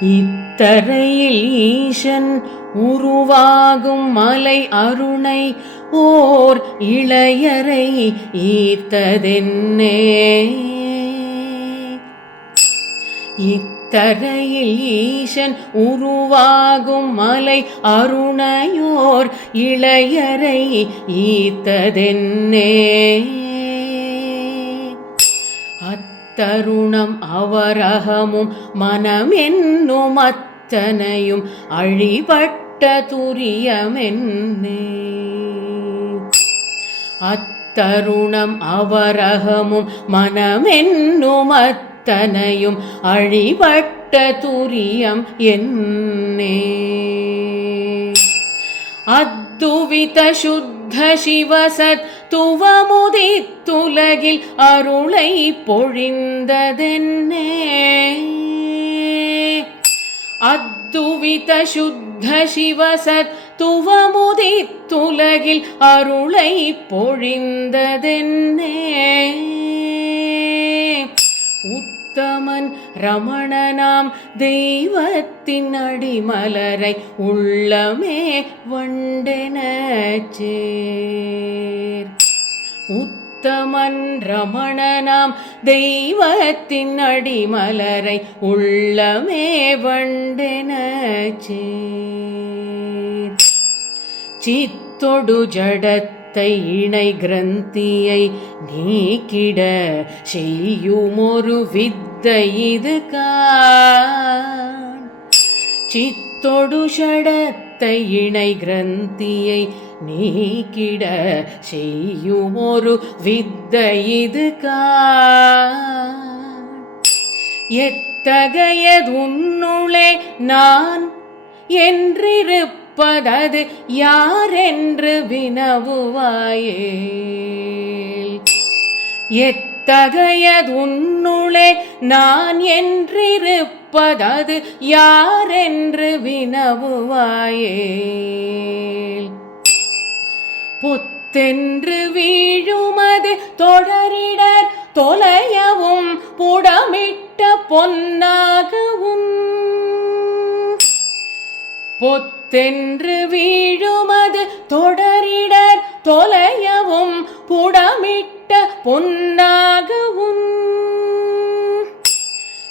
இத்தரையில் ஈசன் உருவாகும் மலை அருணை ஓர் இளையரை ஈர்த்ததென்னே. இத்தரையில் ஈசன் உருவாகும் மலை அருணையோர் இளையரை ஈர்த்ததென்னே. தருணம் அவரகமும் மனமென்னும் அத்தனையும் அழிபட்ட துரியமென்னே. அத்தருணம் அவரகமும் மனமென்னும் அத்தனையும் அழிபட்ட துரியம் என்னே. அத்துவித சுத்த சிவசத் துவமுதித்துலகில் அருளை பொழிந்ததென்னே. அத்துவித சுத்த சிவசத் துவமுதித்துலகில் அருளை பொழிந்ததென்னே. உத் உத்தமன் ரமணனாம் தெய்வத்தின் அடிமலரை உள்ளமே வண்டெனச்சேர். உத்தமன் ரமணனாம் தெய்வத்தின் அடிமலரை உள்ளமே வண்டெனச் சித்தொடு சித்தொடு ஜடத்தை இணை கிரந்தியை நீக்கிட செய்யுமொரு வித்தை இது சித்தொடு ஷடத்தை இணை கிரந்தியை நீக்கிட செய்யுமொரு வித்தை இது எத்தகையதுன்னுளே நான் என்றிருப்ப என்றிருப்பதது யாரென்று வினவுவாயே? எத்தகையதுன்னுளே நான் என்றிருப்பதது யாரென்று வினவுவாயே? பொத்தென்று வீழுமது தொடரிடர் தொலையவும் புடமிட்ட பொன்னாகவும் பொத்தென்று வீழுமது தொடரிடர் தொலையவும் புடமிட்ட பொன்னாகவும்.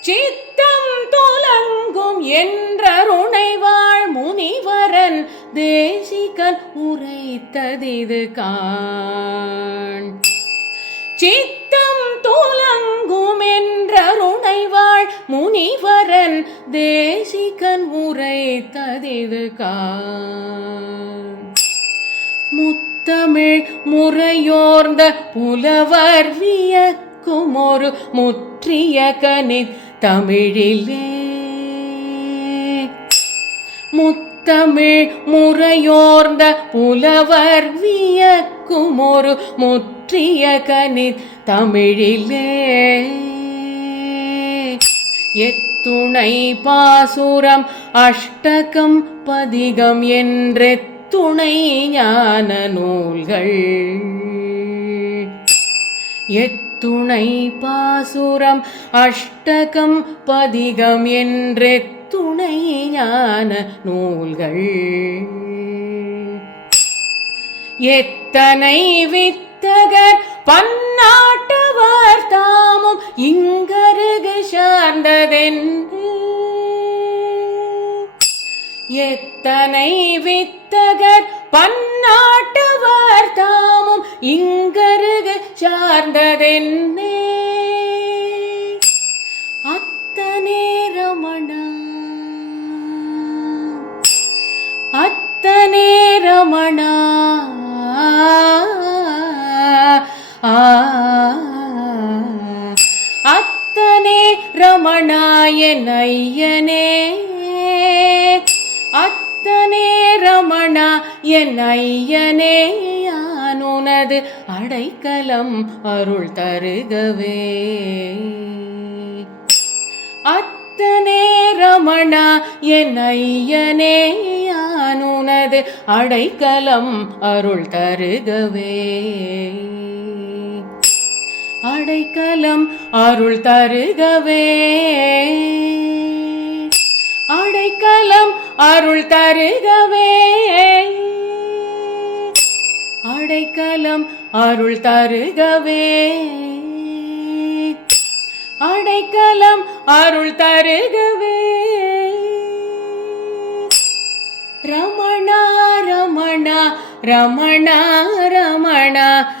சித்தம் தொலங்கும் என்றருணைவாழ் முனிவரன் தேசிகன் உரைத்ததிது காண். சித்தம் தொலங்கும் என்றருணைவாழ் முனிவர் தேசிகன் உரைத்ததிது முத்தமிழ் முறையோர்ந்த புலவர் வியக்கும் ஒரு முற்றிய கனி தமிழிலே. முத்தமிழ் முறையோர்ந்த புலவர் வியக்கும் ஒரு முற்றிய கனி தமிழிலே. துணை பாசுரம் அஷ்டகம் பதிகம் என்ற துணை ஞான நூல்கள். எத்துணை பாசுரம் அஷ்டகம் பதிகம் என்ற துணை ஞான நூல்கள். எத்தனை வித்தகர் பன்னாட்டு பன்னாட்டவர் தாமும் இங்கருகு சார்ந்ததென்று. எத்தனை வித்தகர் பன்னாட்டவர் தாமும் இங்கருகு சார்ந்ததென்னே அத்தனே ரமணா. அத்தனே ரமணா. அத்தனே ரமணாயன் அத்தனே ரமணா என் ஐயனே யானுனது அடைக்கலம் அருள் தருகவே. அத்தனே ரமணா என் ஐயனே யானுனது அடைக்கலம் அருள் தருகவே. அடைக்கலம் அருள் தருகவே. அடைக்கலம் அருள் தருகவே. அடைக்கலம் அருள் தருகவே. அடைக்கலம் அருள் தருகவே. ரமணா ரமணா ரமணா ரமணா.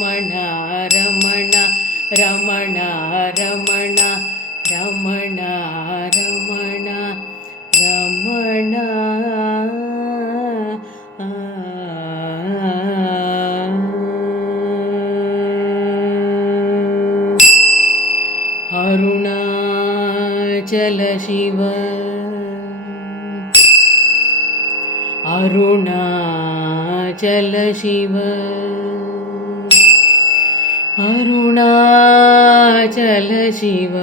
രമണ രമണ രമണ രമണ രമണ രമണ രമണ അരുണാചല ശിവ അരുണാചല ശിവ അരുണാചല ശിവ.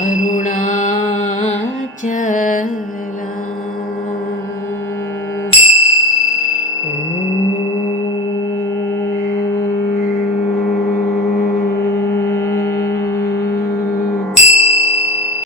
അരുണാചല.